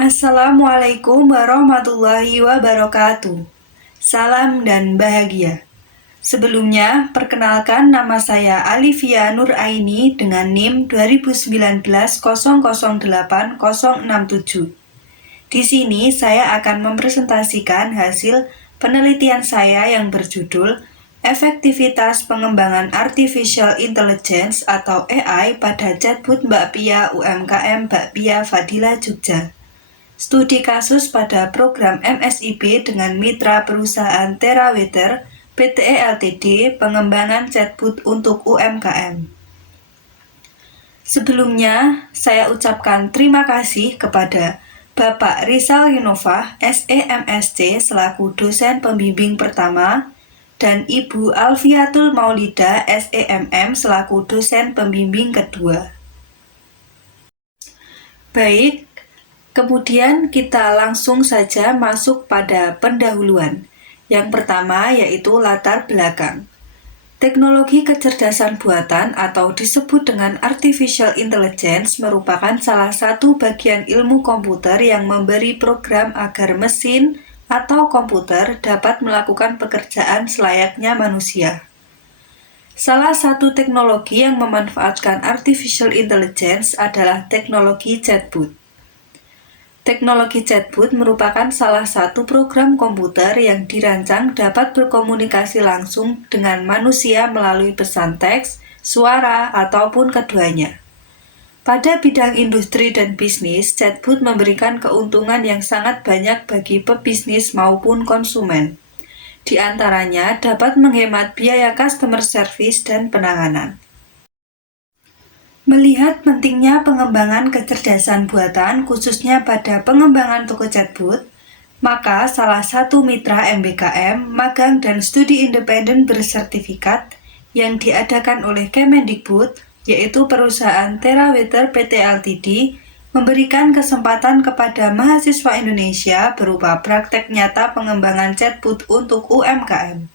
Assalamualaikum warahmatullahi wabarakatuh. Salam dan bahagia. Sebelumnya, perkenalkan nama saya Alivia Nuraini dengan NIM 2019008067. Di sini saya akan mempresentasikan hasil penelitian saya yang berjudul Efektivitas Pengembangan Artificial Intelligence atau AI pada Chatbot Mbak Pia UMKM Mbak Pia Fadila Jogja. Studi kasus pada program MSIP dengan mitra perusahaan Teraweather PTE Ltd pengembangan chatbot untuk UMKM. Sebelumnya, saya ucapkan terima kasih kepada Bapak Rizal Yunofah, SEMSC selaku dosen pembimbing pertama dan Ibu Alfiatul Maulida, SEMM selaku dosen pembimbing kedua. Baik, kemudian kita langsung saja masuk pada pendahuluan. Yang pertama yaitu latar belakang. Teknologi kecerdasan buatan atau disebut dengan artificial intelligence merupakan salah satu bagian ilmu komputer yang memberi program agar mesin atau komputer dapat melakukan pekerjaan selayaknya manusia. Salah satu teknologi yang memanfaatkan artificial intelligence adalah teknologi chatbot. Teknologi chatbot merupakan salah satu program komputer yang dirancang dapat berkomunikasi langsung dengan manusia melalui pesan teks, suara, ataupun keduanya. Pada bidang industri dan bisnis, chatbot memberikan keuntungan yang sangat banyak bagi pebisnis maupun konsumen. Di antaranya dapat menghemat biaya customer service dan penanganan. Melihat pentingnya pengembangan kecerdasan buatan khususnya pada pengembangan toko chatbot, maka salah satu mitra MBKM, magang dan studi independen bersertifikat yang diadakan oleh Kemendikbud, yaitu perusahaan Teraweather PT Ltd, memberikan kesempatan kepada mahasiswa Indonesia berupa praktek nyata pengembangan chatbot untuk UMKM.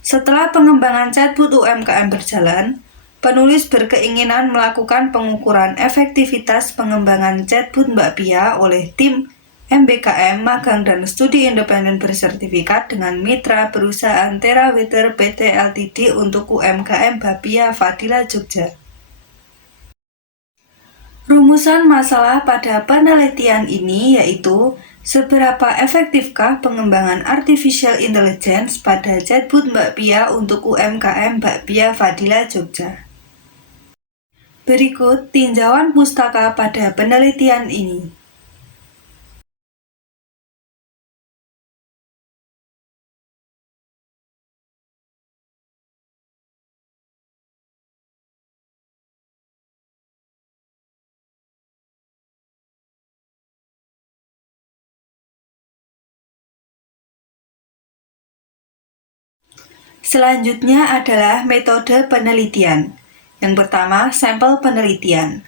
Setelah pengembangan chatbot UMKM berjalan, penulis berkeinginan melakukan pengukuran efektivitas pengembangan chatbot Mbak Pia oleh tim MBKM Magang dan Studi Independen bersertifikat dengan mitra perusahaan Teraweather PT Ltd untuk UMKM Mbak Pia Fadila Jogja. Rumusan masalah pada penelitian ini yaitu seberapa efektifkah pengembangan artificial intelligence pada chatbot Mbak Pia untuk UMKM Mbak Pia Fadila Jogja. Berikut tinjauan pustaka pada penelitian ini. Selanjutnya adalah metode penelitian. Yang pertama, sampel penelitian.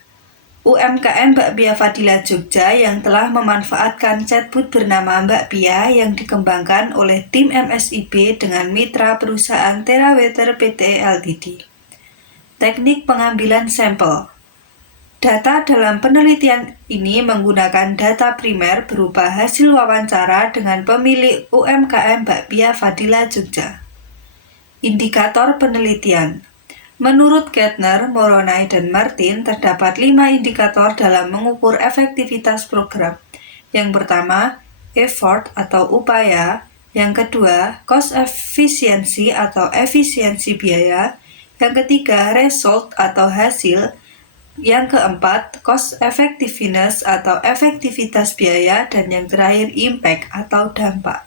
UMKM Mbak Pia Fadila Jogja yang telah memanfaatkan chatbot bernama Mbak Pia yang dikembangkan oleh tim MSIB dengan mitra perusahaan Teraweather PT Ltd. Teknik pengambilan sampel. Data dalam penelitian ini menggunakan data primer berupa hasil wawancara dengan pemilik UMKM Mbak Pia Fadila Jogja. Indikator penelitian. Menurut Kettner, Moronay, dan Martin, terdapat 5 indikator dalam mengukur efektivitas program. Yang pertama, effort atau upaya. Yang kedua, cost efficiency atau efisiensi biaya. Yang ketiga, result atau hasil. Yang keempat, cost effectiveness atau efektivitas biaya. Dan yang terakhir, impact atau dampak.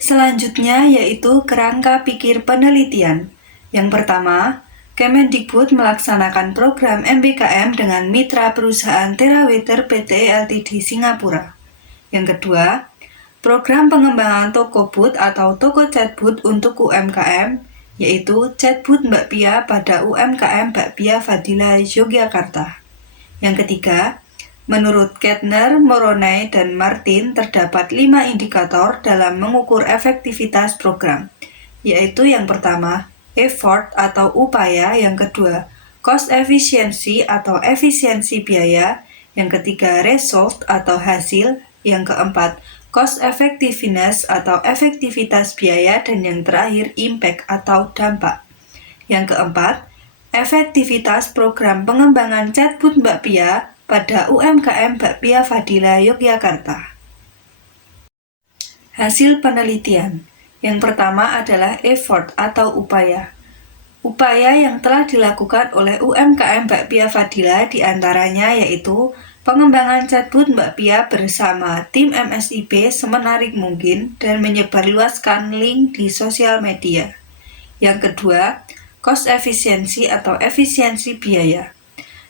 Selanjutnya yaitu kerangka pikir penelitian. Yang pertama, Kemendikbud melaksanakan program MBKM dengan mitra perusahaan Teraweather PT Ltd Singapura. Yang kedua, program pengembangan Tokobot atau toko chatbot untuk UMKM, yaitu chatbot Mbak Pia pada UMKM Mbak Pia Fadila Yogyakarta. Yang ketiga, menurut Kettner, Moronay, dan Martin, terdapat 5 indikator dalam mengukur efektivitas program, yaitu yang pertama, effort atau upaya, yang kedua, cost efficiency atau efisiensi biaya, Yang ketiga, result atau hasil. Yang keempat, cost effectiveness atau efektivitas biaya. Dan yang terakhir, impact atau dampak. Yang keempat, efektivitas program pengembangan chatbot Mbak Pia pada UMKM Bakpia Fadila Yogyakarta. Hasil penelitian. Yang pertama adalah effort atau upaya. Upaya yang telah dilakukan oleh UMKM Bakpia Fadila diantaranya yaitu pengembangan chatbot Mbak Pia bersama tim MSIP semenarik mungkin dan menyebarluaskan link di sosial media. Yang kedua, cost efisiensi atau efisiensi biaya.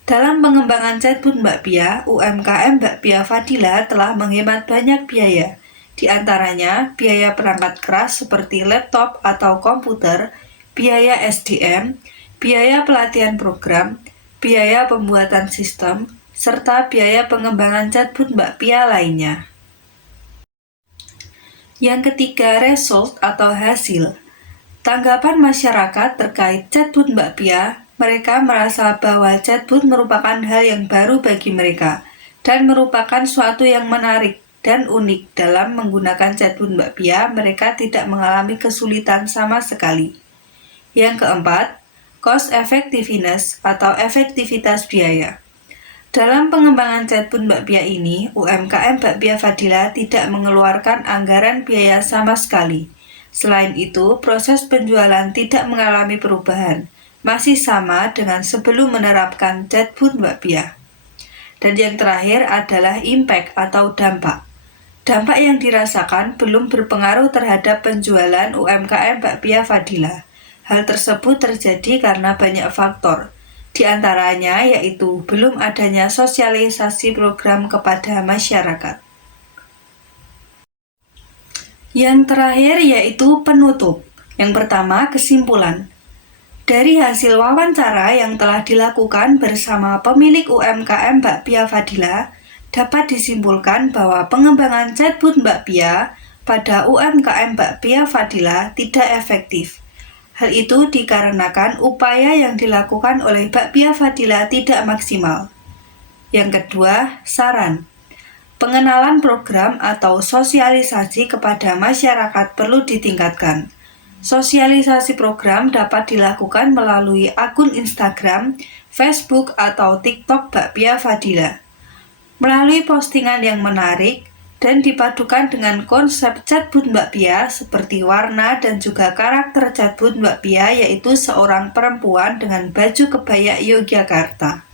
Dalam pengembangan chatbot Mbak Pia, UMKM Bakpia Fadila telah menghemat banyak biaya. Di antaranya, biaya perangkat keras seperti laptop atau komputer, biaya SDM, biaya pelatihan program, biaya pembuatan sistem, serta biaya pengembangan chatbot Mbak Pia lainnya. Yang ketiga, result atau hasil. Tanggapan masyarakat terkait chatbot Mbak Pia, mereka merasa bahwa chatbot merupakan hal yang baru bagi mereka dan merupakan suatu yang menarik dan unik. Dalam menggunakan chatbot Mbak Pia, mereka tidak mengalami kesulitan sama sekali. Yang keempat, cost effectiveness atau efektivitas biaya. Dalam pengembangan chatbot Mbak Pia ini, UMKM Bakpia Fadila tidak mengeluarkan anggaran biaya sama sekali. Selain itu, proses penjualan tidak mengalami perubahan, masih sama dengan sebelum menerapkan chatbot Mbak Pia. Dan yang terakhir adalah impact atau dampak. Dampak yang dirasakan belum berpengaruh terhadap penjualan UMKM Bakpia Fadila. Hal tersebut terjadi karena banyak faktor, di antaranya yaitu belum adanya sosialisasi program kepada masyarakat. Yang terakhir yaitu penutup. Yang pertama, kesimpulan. Dari hasil wawancara yang telah dilakukan bersama pemilik UMKM Bakpia Fadila, dapat disimpulkan bahwa pengembangan chatbot Mbak Pia pada UMKM Bakpia Fadila tidak efektif. Hal itu dikarenakan upaya yang dilakukan oleh Bakpia Fadila tidak maksimal. Yang kedua, saran. Pengenalan program atau sosialisasi kepada masyarakat perlu ditingkatkan. Sosialisasi program dapat dilakukan melalui akun Instagram, Facebook, atau TikTok Bakpia Fadila. Melalui postingan yang menarik dan dipadukan dengan konsep chatbot Mbak Pia seperti warna dan juga karakter chatbot Mbak Pia, yaitu seorang perempuan dengan baju kebaya Yogyakarta.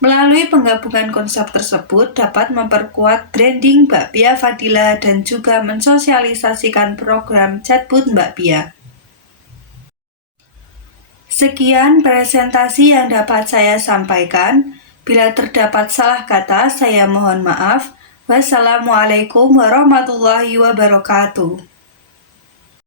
Melalui penggabungan konsep tersebut dapat memperkuat branding Bakpia Fadila dan juga mensosialisasikan program chatbot Mbak Pia. Sekian presentasi yang dapat saya sampaikan. Bila terdapat salah kata, saya mohon maaf. Wassalamualaikum warahmatullahi wabarakatuh.